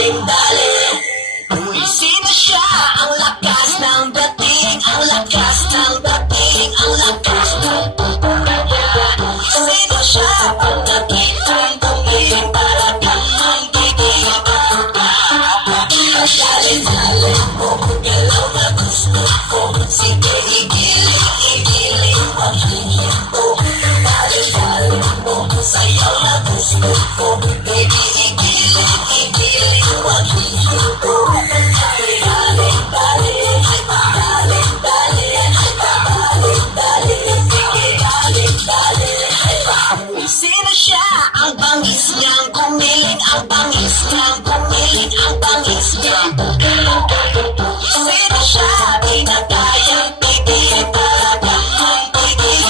dali. Buwisin na siya, ang lakas ng dating, ang lakas ng dating, ang lakas ng pagkakaya. Buwisin na siya, pag nakitang tumingin, para kang magiging dali, dali mo, galaw na gusto ko. Sige, igiling, maghihinto. Dali, dali mo, sayaw na gusto ko. Baby, igiling, maghihinto. Dali, dali, dali, dali, dali, dali, dali, sige, dali, dali. Buwisin na siya, ang bangis niyang kumiling, ang bangis niyang kumiling, ang bangis niyang kumiling. Buwisin na siya, di na kayang pigilin, para kang magiging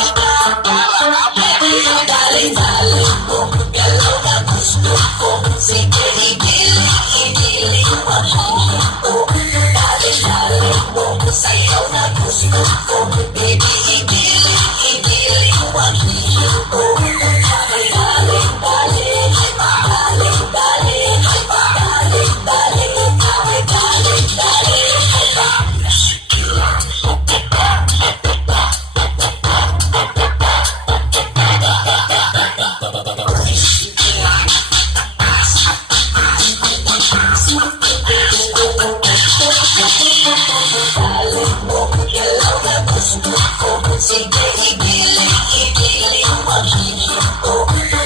dali, dali mo, galaw na gusto ko. Sige, igiling, maghihinto. Dali, dali mo, sayaw na gusto ko. Baby, igiling, maghihinto. Dali, dali, dali, dali, dali, dali, dali, dali, dali. Dali mo, galaw na gusto ko. Sige, igiling, maghihinto.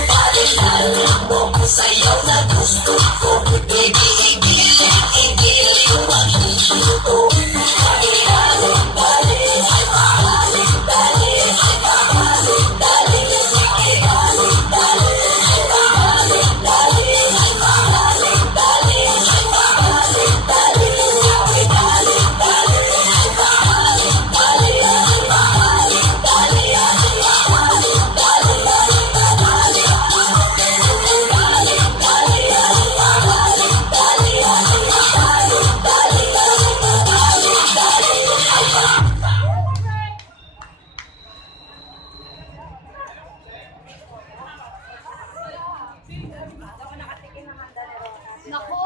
Dali, dali mo, sayaw na gusto ko. Baby, igiling, maghihinto. Dali, dali, dali, dali, dali, dali, dali, sige, dali, dali, dali, dali, dali, dali, Naku,